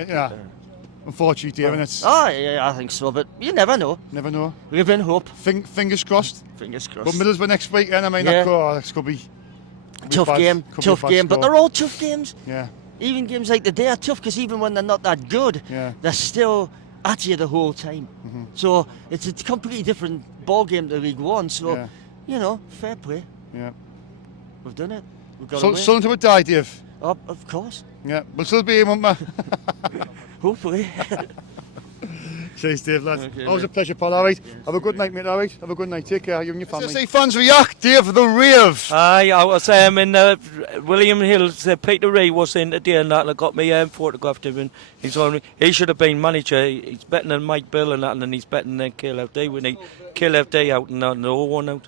unfortunately, David, it's. Oh, yeah, I think so. But you never know. Never know. Live in hope. Fingers crossed. Fingers crossed. But Middlesbrough next week, and I mean, that could be tough game. Tough game. But they're all tough games. Yeah. Even games like today are tough because even when they're not that good, they're still at you the whole time. Mm-hmm. So it's a completely different ball game to League One. So, you know, fair play. Yeah. We've done it. We've got Sunderland would die, Dave. Oh, of course. Yeah, we'll still be here, won't we? Hopefully. Cheers, Dave, lad. Okay, Always a mate. pleasure, pal. All right. Have a good night, mate. All right. Have a good night. Take care. You and your family. SFC fans react. Dave the Rave. Aye, I was in William Hill's Peter Ray was in today and that, and I got me photographed him, and he should have been manager. He's better than Mike Bill and that, and he's better than KLFD. We need KLFD out and no one out.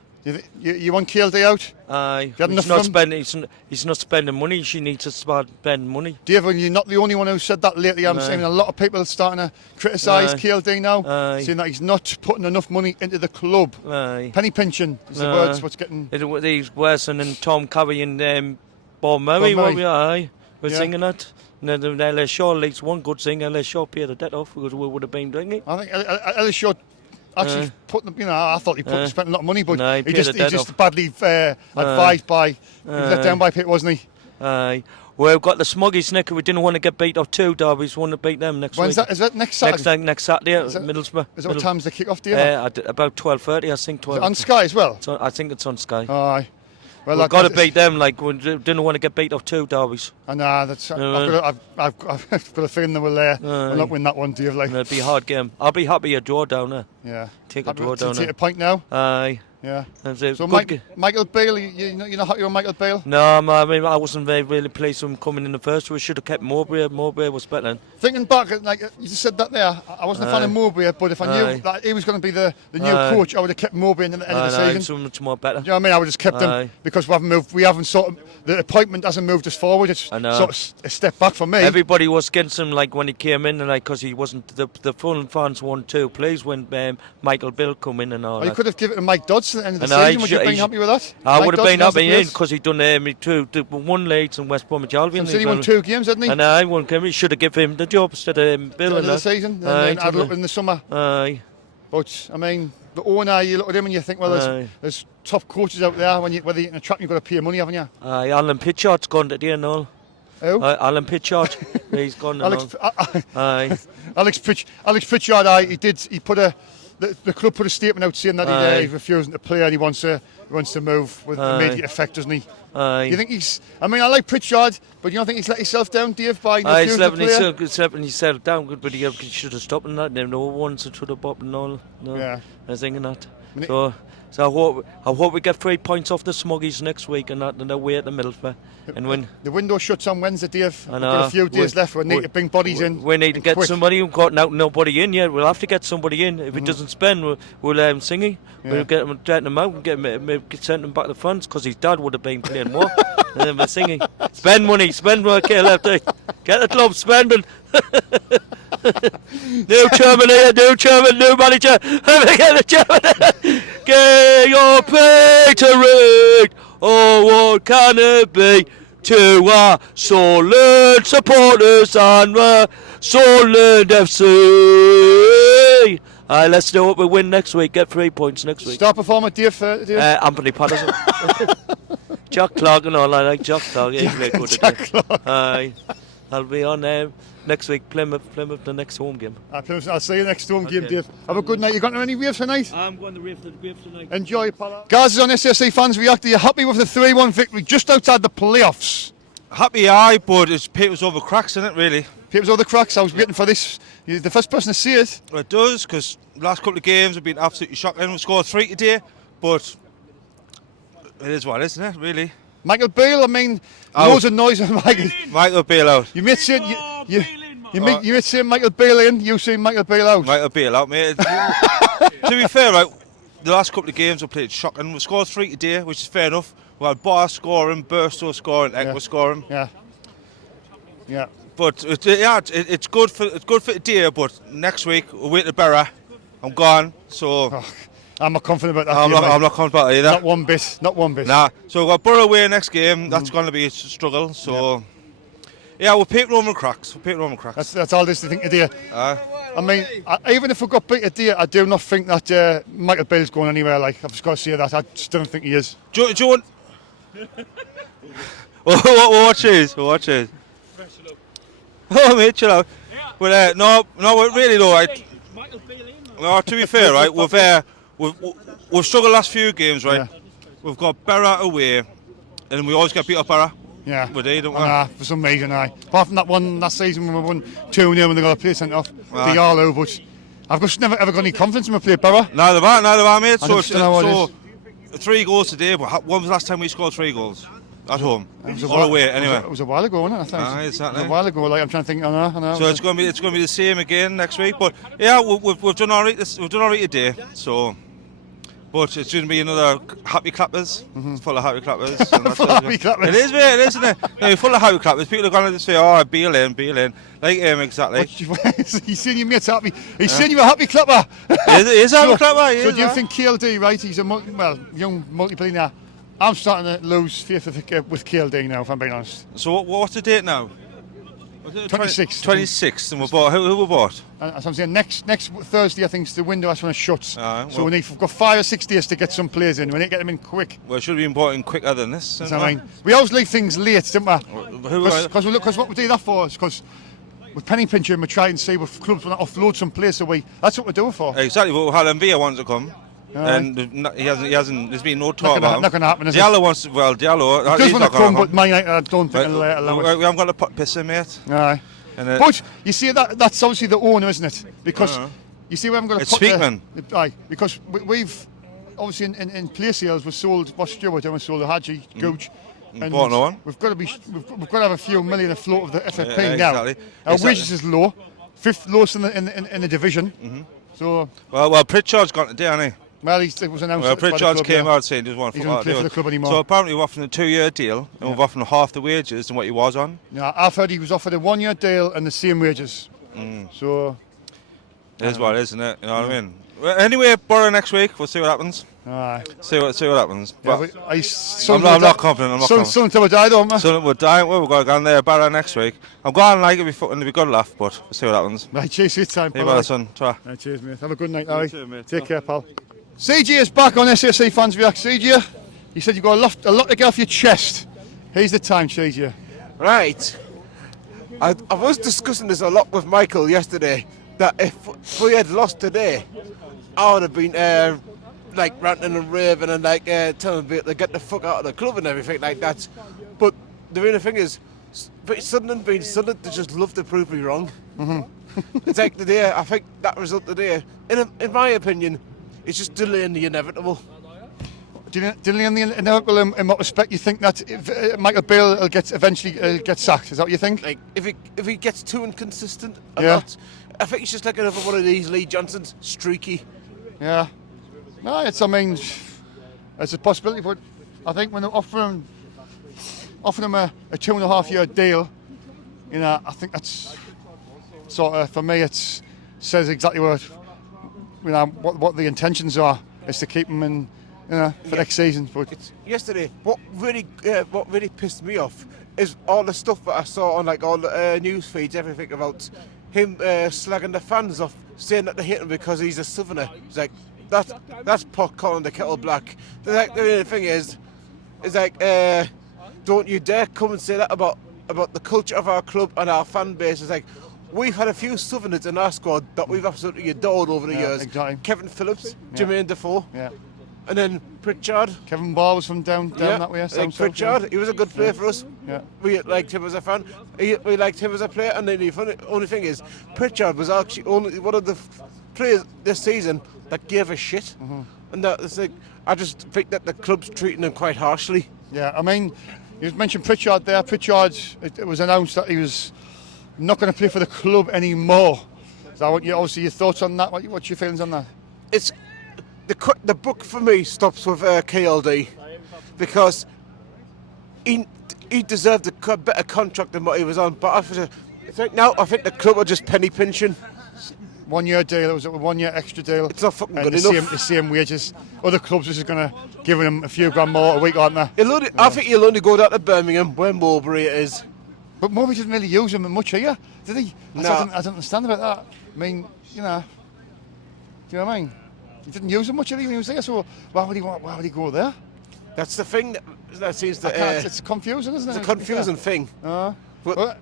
You want KLD out? Aye, he's not spending money. She needs to start spending money. Dave, you're not the only one who said that lately. I'm seeing a lot of people starting to criticise KLD now, saying that he's not putting enough money into the club. Aye. Penny pinching is the words. What's getting? He's worse than Tom Curry and Bob Murray. Aye, we're singing that. No, Les Shaw at least one good singer. Les Shaw paid the debt off because we would have been doing it. I think Les Shaw actually put them. I thought he spent a lot of money, but he just badly advised by. He was let down by Pitt, wasn't he? Aye. Well, we've got the Smuggies neck. We didn't want to get beat off two derbies. We want to beat them next week. When's that? Is that next Saturday? Next Saturday at Middlesbrough. Is that what time's the kick-off, Dave? About 12:30, I think. 12. Is it on Sky as well? I think it's on Sky. Aye. Well, we've got to beat them. Like we didn't want to get beat off two derbies. That's. I've got a feeling they will not win that one, Dave. Like it'll be a hard game. I'll be happy a draw down there. Yeah. Take a draw down there. Take a point now. Aye. Yeah. So Michael Beale, you're not happy with Michael Beale? No, I mean I wasn't really pleased with him coming in the first. We should have kept Mowbray. Mowbray was better. Thinking back, like you just said that there, I wasn't a fan of Mowbray, but if I knew that he was going to be the new coach, I would have kept Mowbray in the end of the season. So much more better. Do you know what I mean? I would have just kept him because we haven't moved. We haven't the appointment hasn't moved us forward. It's sort of a step back for me. Everybody was against him, like when he came in, and like because he wasn't the full fans won too. Please when Michael Bill come in and all. You could have given it to Mike Dodds at the end of the season. Would you have been happy with that? I would have been happy in because he'd done one Leeds and West Bromwich Albion. He won 2 games, hadn't he? And I won. He should have given him the job instead of Bill. At the end of the season, and then I'd look in the summer. Aye. But I mean, the owner, you look at him and you think, well, there's top coaches out there. Whether you can attract, you've got to pay money, haven't you? Aye, Alan Pitchard's gone today and all. Who? Alan Pitchard. He's gone. Aye. Alex Pitchard. He put the club put a statement out saying that he's refusing to play and he wants to move with immediate effect, doesn't he? Aye. You think he's? I mean, I like Pritchard, but you don't think he's let himself down, Dave, by refusing to play? He's letting himself down, but he should have stopped and that. No one should have bopped and all. No, yeah. I was thinking that. So I hope we get 3 points off the Smuggies next week and that, and away at the Middlesbrough. And when the window shuts on Wednesday, Dave, we've got a few days left. We need to bring bodies in. We need to get somebody. We've got nobody in yet. We'll have to get somebody in. If he doesn't spend, we'll Sigh. We'll get him out and send him back to France because his dad would have been playing more. And then we're Sigh. Spend money, KLFD. Get the club spending. New chairman here, new manager. Get the chairman. Get your Peter Reid. Oh, what can it be to our Sunderland supporters and Sunderland FC? Let's do it. We win next week. Get 3 points next week. Star performer, Dave. Anthony Patterson. Jack Clark and all. I like Jack Clark. Jack Clark. Aye. I'll be on next week, Plymouth, the next home game. I'll see you next home game, Dave. Have a good night. You got any raves tonight? I'm going to rave tonight. Enjoy, pal. Guys, is on SFC fans react. Are you happy with the 3-1 victory just outside the playoffs? Happy, aye, but it's papers over cracks, isn't it, really? Papers over the cracks. I was waiting for this. You're the first person to see it. Well, it does, because the last couple of games have been absolutely shocking. We scored 3 today, but it is what it is, isn't it, really? Michael Beale, I mean, loads of noise on Michael Beale out. You made saying you made saying Michael Beale in, you saying Michael Beale out. Michael Beale out, mate. To be fair, right, the last couple of games we played shocking. We scored 3 today, which is fair enough. We had Barr scoring, Burstow scoring, Ekwa scoring. Yeah. But it's good for today. But next week we're waiting to Berra. I'm gone, so. I'm not confident about that. I'm not confident about it either. Not one bit. Nah. So we've got Borough away next game. That's going to be a struggle. So. Yeah, we'll paint Roman cracks. That's all there's to think today. I mean, even if we got beat today, I do not think that Michael Beale's going anywhere. Like, I've just got to say that. I just don't think he is. Do you want? Watch this. Oh, mate, chill out. But no, really though, right? No, to be fair, right, we've struggled last few games, right? Yeah. We've got Berra away, and we always get beat up Berra. Yeah. We do, don't we? For some reason, Apart from that season when we won 2-0 when they got a play sent off, they all over. But I've just never ever got any confidence in my play, Borough. Neither have I, mate. I don't know what it is. 3 goals today, but when was the last time we scored 3 goals? At home. It Or away, anyway. It was a while ago, wasn't it? I think. Aye, exactly. It was a while ago. Like I'm trying to think. I know. So it's going to be the same again next week. But yeah, we've done all right. We've done all right today. So, but it's going to be another happy clappers. It's full of happy clappers. Full of happy clappers. It is, mate. It is, isn't it? No, full of happy clappers. People are going to say, "Oh, Beal in." Like exactly. He's saying your mate's happy. He's saying you're a happy clapper. He is a happy clapper. So do you think KLD, right? He's a young multi-billionaire. I'm starting to lose faith with KLD now, if I'm being honest. So what's the date now? 26th. 26th, and we bought. Who we bought? As I'm saying, next Thursday, I think the window that's when it shuts. Well, we've got 5 or 6 days to get some players in. We need to get them in quick. Well, it should have been bought in quicker than this. I mean, we always leave things late, don't we? Because what we do that for is because with penny pinching, we try and see if clubs want to offload some players away. That's what we do it for. Exactly. Well, Villa wants to come. And he hasn't. There's been no talk about him. Not going to happen. Diallo wants. Well, Diallo. He does want to come, but Man United, I don't think he'll allow it. We haven't got to put piss in, mate. Aye. But you see that's obviously the owner, isn't it? Because you see we haven't got to it's put Speakman. Aye, because we've obviously in play sales we sold Stewart and we sold the Hadji Gooch. And bought no one. We've got to have a few million afloat of the FFP now. Exactly. Our wages is low, 5th lowest in the division. So well, Pritchard's gone today, hasn't he? Well, it was announced. Well, Pritchard came out saying he doesn't want to play for the club anymore. So apparently we're offering a 2-year deal, and we've offered half the wages than what he was on. Yeah, I've heard he was offered a 1-year deal and the same wages. So it is what it is, isn't it? You know what I mean? Well, anyway, Borough next week. We'll see what happens. Aye. See what happens. Yeah, I'm not confident. Something till we die, don't we? Something we'll die. Well, we've got to go on there, Borough next week. I'm going like it'll be good laugh, but we'll see what happens. Right, cheers for your time, pal. Hey, son. Right, cheers, mate. Have a good night, Harry. Too, mate. Take care, pal. CJ is back on SFC Fans React. CJ, you said you've got a lot to get off your chest. Here's the time, CJ. Right. I was discussing this a lot with Michael yesterday, that if we had lost today, I would have been ranting and raving and telling people to get the fuck out of the club and everything like that. But the real thing is, Sunderland being Sunderland, they just love to prove me wrong. It's like today, I think that result today, in my opinion, it's just delaying the inevitable. Delaying the inevitable in what respect? You think that if Michael Beale will eventually get sacked? Is that what you think? Like if he gets too inconsistent or not, I think he's just like another one of these Lee Johnsons, streaky. Yeah. No, it's a possibility, but I think when they offer him a 2.5-year deal, I think that's sort of, for me, it says exactly what the intentions are, is to keep him in, for next season. But yesterday, what really pissed me off is all the stuff that I saw on all the news feeds, everything about him slagging the fans off, saying that they hate him because he's a Southerner. It's like that's pot calling the kettle black. The thing is don't you dare come and say that about the culture of our club and our fan base. It's like, we've had a few Southerners in our squad that we've absolutely adored over the years. Exactly. Kevin Phillips, Jermaine Defoe. Yeah. And then Pritchard. Kevin Barr was from down that way. Pritchard, he was a good player for us. Yeah. We liked him as a fan. We liked him as a player. And then the only thing is, Pritchard was actually only one of the players this season that gave a shit. And I just think that the club's treating him quite harshly. Yeah, I mean, you mentioned Pritchard there. Pritchard, it was announced that he was not going to play for the club anymore. So obviously your thoughts on that? What's your feelings on that? It's the book for me stops with KLD, because he deserved a better contract than what he was on. But I think the club are just penny pinching. 1-year deal. It was a 1-year extra deal. It's not fucking good enough. The same wages. Other clubs are just going to give him a few grand more a week, aren't they? I think he'll only go down to Birmingham, where Mowbray is. But Mowbray didn't really use him much here, did he? No. I don't understand about that. I mean, do you know what I mean? He didn't use him much when he was there, so why would he go there? That's the thing that seems to... it's confusing, isn't it? It's a confusing thing. But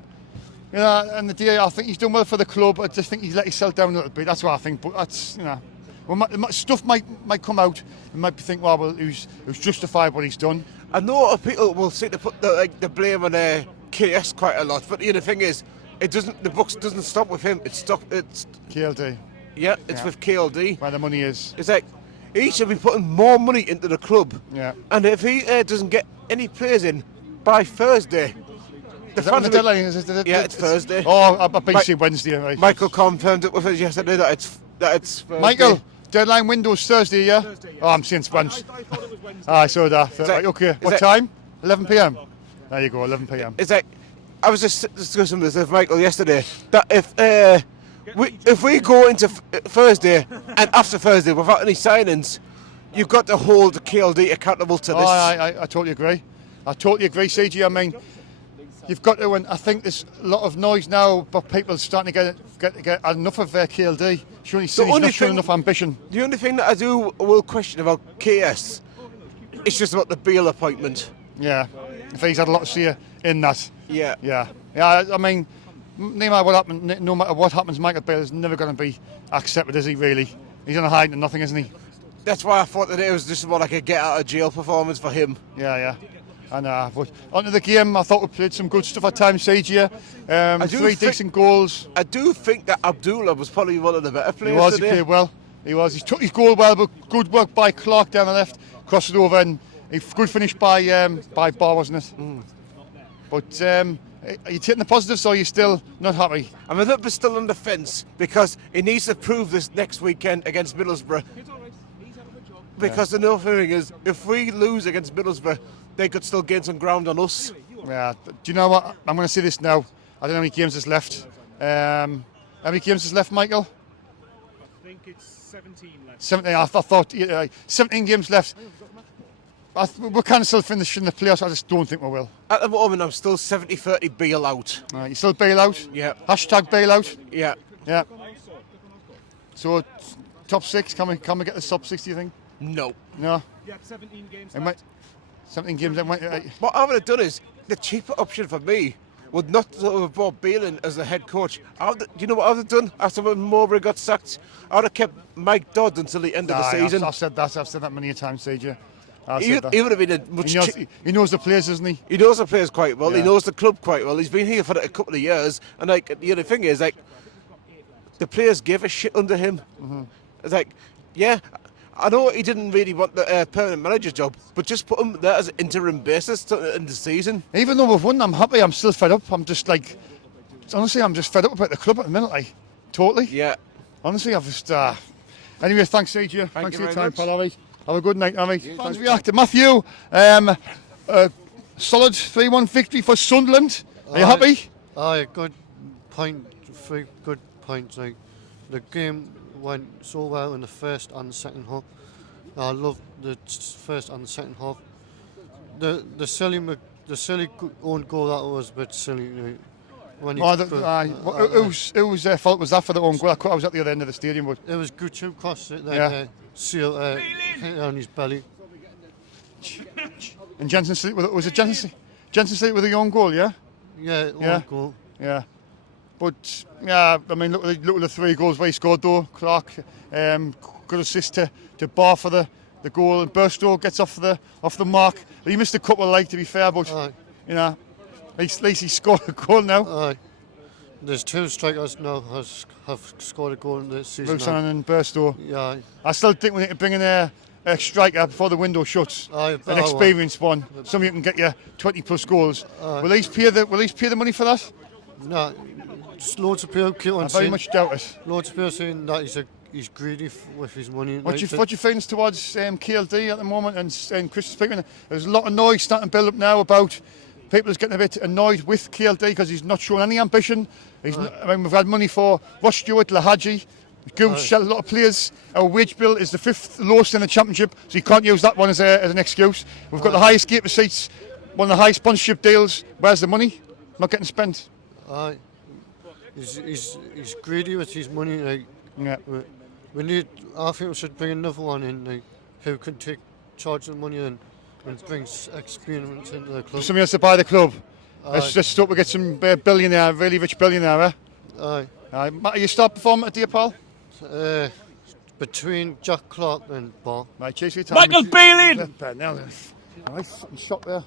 and the day, I think he's done well for the club. I just think he's let himself down a little bit. That's what I think. But that's, stuff might come out. You might think, well, it was justified what he's done. I know people will seem to put the blame on KS quite a lot, but the thing is, the book doesn't stop with him. It's KLD. Yeah, it's with KLD. Where the money is. It's like he should be putting more money into the club. Yeah. And if he doesn't get any players in by Thursday, the Is that when the fans will be- deadline is? Yeah, it's Thursday. Oh, I've been saying Wednesday. Right. Michael confirmed it with us yesterday that it's Thursday. Michael, deadline window's Thursday, yeah? Oh, I'm saying Wednesday. I saw that. Right, okay. What time? 11 p.m. There you go, 11 p.m. It's like I was just discussing this with Michael yesterday that if we go into Thursday and after Thursday without any signings, you've got to hold KLD accountable to this. I totally agree. I totally agree, CG. I mean, you've got to, and I think there's a lot of noise now, but people are starting to get enough of KLD. Surely he's not showing enough ambition. The only thing that I will question about KS is just about the Beale appointment. Yeah, if he's had a lot to say in that. Yeah. Yeah. I mean, no matter what happens, Michael Beale is never going to be accepted, is he? Really? He's on a hiding to nothing, isn't he? That's why I thought that it was just more like a get out of jail performance for him. Yeah. And but onto the game, I thought we played some good stuff at times, CG. 3 decent goals. I do think that Abdullah was probably one of the better players. He was. Today. He played well. He was. He took his goal well, but good work by Clark down the left, crossed it over, and a good finish by Barr, wasn't it? But are you taking the positives, or are you still not happy? I'm a little bit still on the fence because he needs to prove this next weekend against Middlesbrough. Because the other thing is, if we lose against Middlesbrough, they could still gain some ground on us. Yeah. Do you know what? I'm going to say this now. I don't know how many games there's left. How many games there's left, Michael? I think it's 17 left. 17. I thought 17 games left. We can still finish in the playoffs. I just don't think we will. At the moment, I'm still 70-30 bail out. You still bail out? Yeah. Hashtag bail out? Yeah. Yeah. So, top 6, can we get the top 6, do you think? No. No? Yeah, 17 games left. 17 games. What I would have done is, the cheaper option for me would not have brought Bale in as the head coach. Do you know what I would have done after when Mowbray got sacked? I would have kept Mike Dodd until the end of the season. I've said that many a time, CJ. He would have been a much. He knows the players, doesn't he? He knows the players quite well. Yeah. He knows the club quite well. He's been here for a couple of years, and the other thing is the players give a shit under him. It's I know he didn't really want the permanent manager job, but just put him there as an interim basis in the season. Even though we've won, I'm happy. I'm still fed up. I'm just honestly, I'm just fed up about the club at the minute. Totally. Yeah. Honestly, I've just. Anyway, thanks, CJ. Thanks for your time, pal. Have a good night, Fans react to Matthew. Solid 3-1 victory for Sunderland. Are you happy? Aye, good point. 3 good points. The game went so well in the first and the second half. I loved the first and the second half. The silly own goal, that was a bit silly. Whose fault was that for the own goal? I was at the other end of the stadium. But it was Gucci crossed it there. Yeah. Seal on his belly. And Jensen Sleep was it Jensen Sleep with a own goal? Yeah. Yeah, own goal. Yeah. But yeah, I mean, look at the 3 goals he scored though. Clark, good assist to Barr for the goal, and Burstow gets off the mark. He missed a couple, to be fair, but at least he scored a goal now. Aye. There's 2 strikers now have scored a goal in this season. Wilson and Burstow. Yeah. I still think we need to bring in a striker before the window shuts. Aye, an experienced one, somebody who can get you 20+ goals. Will he pay the money for that? No. Loads of people keep on I very much doubt it. Loads of people saying that he's greedy with his money. What do you feelings towards KLD at the moment and Chris speaking? There's a lot of noise starting to build up now about people is getting a bit annoyed with KLD because he's not showing any ambition. We've had money for Ross Stewart, Lahaji, Gooch, a lot of players. Our wage bill is the 5th lowest in the Championship, so you can't use that one as an excuse. We've got the highest gate receipts, one of the highest sponsorship deals. Where's the money? Not getting spent. Aye. He's greedy with his money. Yeah. I think we should bring another one in who can take charge of the money and brings experience into the club. Somebody else to buy the club. Let's hope we get some billionaire, really rich billionaire. Aye. Matt, are you start performing at the Pal? Between Jack Clark and Barr. Right, chase your time. Michael Bailey! Now then. Nice shot there.